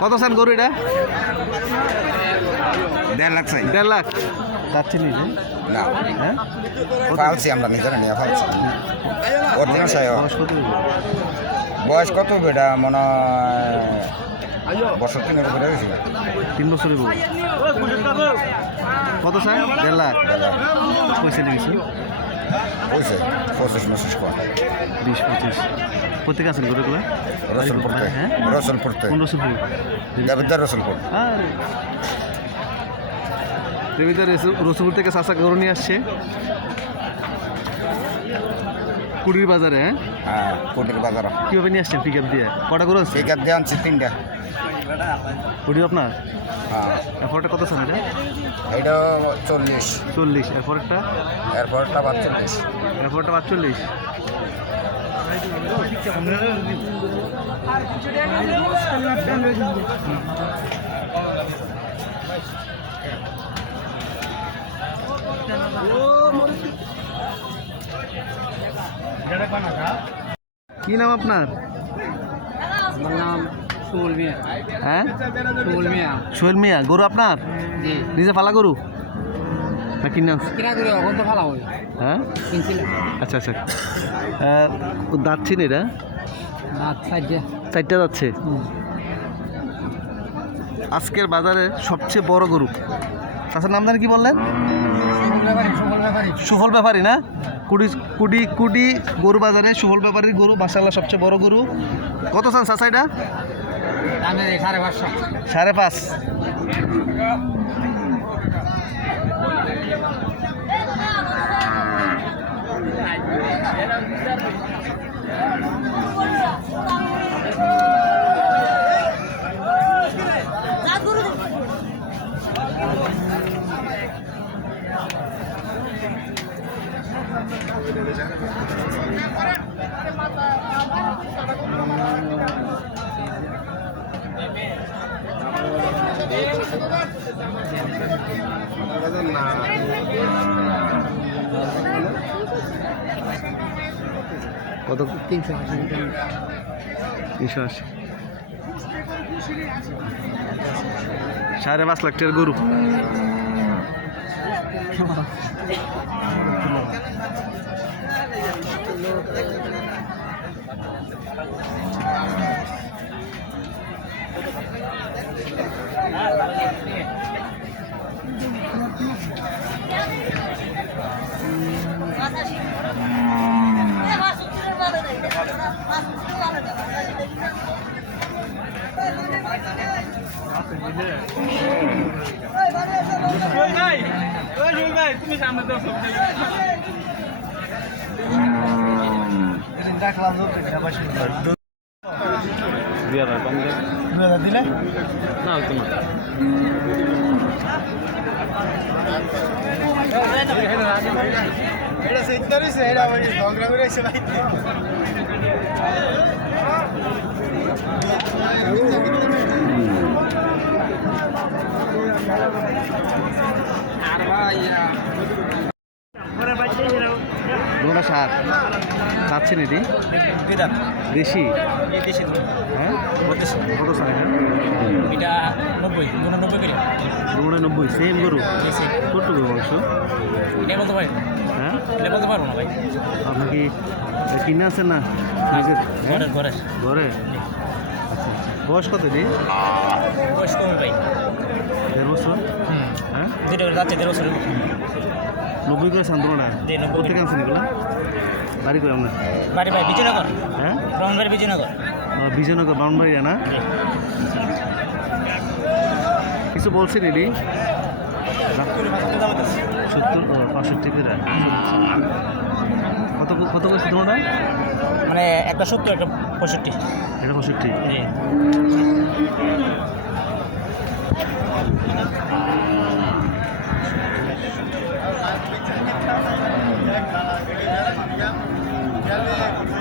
কত চান গরু এটা? দেড় লাখ চাই। দেড় লাখ। যাচ্ছি নি? না। হ্যাঁ? ফালছি আমরা নিজেরা নিয়ে ফালছি। অরিজিনাল সাহেব বয়স কত বেটা মনে হয় বছর তিনের উপরে গেছি। তিন বছর কত চান দেড় লাখ। পয়সা লেগেছে বুঝছে পঁচিশ পঁচিশ কম বিশ পঁচিশ প্রত্যেকে আছেন গরুগুলো রসুলপুরতে হ্যাঁ রসুলপুরতে কোন রসুলপুর দেবিদ্দার Porte. আরে দেবিদার রসুলপুর থেকে শাসা গরু নিয়ে আসছে কুড়ির বাজারে হ্যাঁ? হ্যাঁ কোটির বাজার। কীভাবে নিয়ে আসছেন পিক আপ দিয়ে? কটা গরু আছে? ঠিক আছে দিয়ে আনছি তিনটা। কুড়ি আপনার? হ্যাঁ। এরপরটা কত চান এটা? এটা চল্লিশ। চল্লিশ। এরপরটা এরপরটা বাচ্চল্লিশ এরপরটা পাঁচচল্লিশ। কি নাম আপনার? আমার নাম সুবল মিয়া। হ্যাঁ? সুবল মিয়া। সোহেল মিয়া গরু আপনার? জি। নিজে পালা গরু? না? কিনা এখন তো হয় হ্যাঁ? কিনছিলাম আচ্ছা আচ্ছা। দাঁতছি না এটা? চারটা। যাচ্ছে আজকের বাজারে সবচেয়ে বড় গরু। তাছাড়া নাম জানি কি বললেন? সুফল ব্যাপারী না? কুড়ি কুড়ি কুড়ি গরু বাজারে সুবল ব্যাপারীর গরু মাসাল্লাহ সবচেয়ে বড় গরু। কত সান চাচা এটা? দামে সাড়ে পাঁচশো। সাড়ে পাঁচ। কত? তিনশো আশি। তিনশো আশি। সাড়ে পাঁচ লাখ টাকার গরু। ভাই তুমি সামনে দশ দিয়ে দাও কম দেয় দিলে? না তো না। এটা সেটা রইছে এটা সংগ্রামে ভাই। আর ভাইয়া দুটা সাত চাচ্ছেন এটি? দেশি? হ্যাঁ? কত এটা? নব্বই উননব্বই সেম গরু? কতটুকু মাংস? এটা বলতে পারি হ্যাঁ? এটা বলতে পারব না ভাই। আপনি কি কিনে আছেন না? হ্যাঁ? ঘরে আচ্ছা বয়স কত দি বয়স কমে ভাই। দেড় বছর? হ্যাঁ? যেটা করে যাচ্ছে দেড় বছরের নব্বই করে শান্ত না জি, নব্বই। কোথেকে আনছেন এগুলো? বাড়ি করে আপনার? বাড়ি ভাই বিজয়নগর। হ্যাঁ? ব্রাহ্মণবাড়ি বিজয়নগর। বিজয়নগর বাউনবাড়িয়া না। কিছু বলছেন এটি সত্তর পঁয়ষট্টি করে। কত কত করে তোমরা মানে একটা সত্তর একটা পঁয়ষট্টি। এটা পঁয়ষট্টি? জি। Gracias.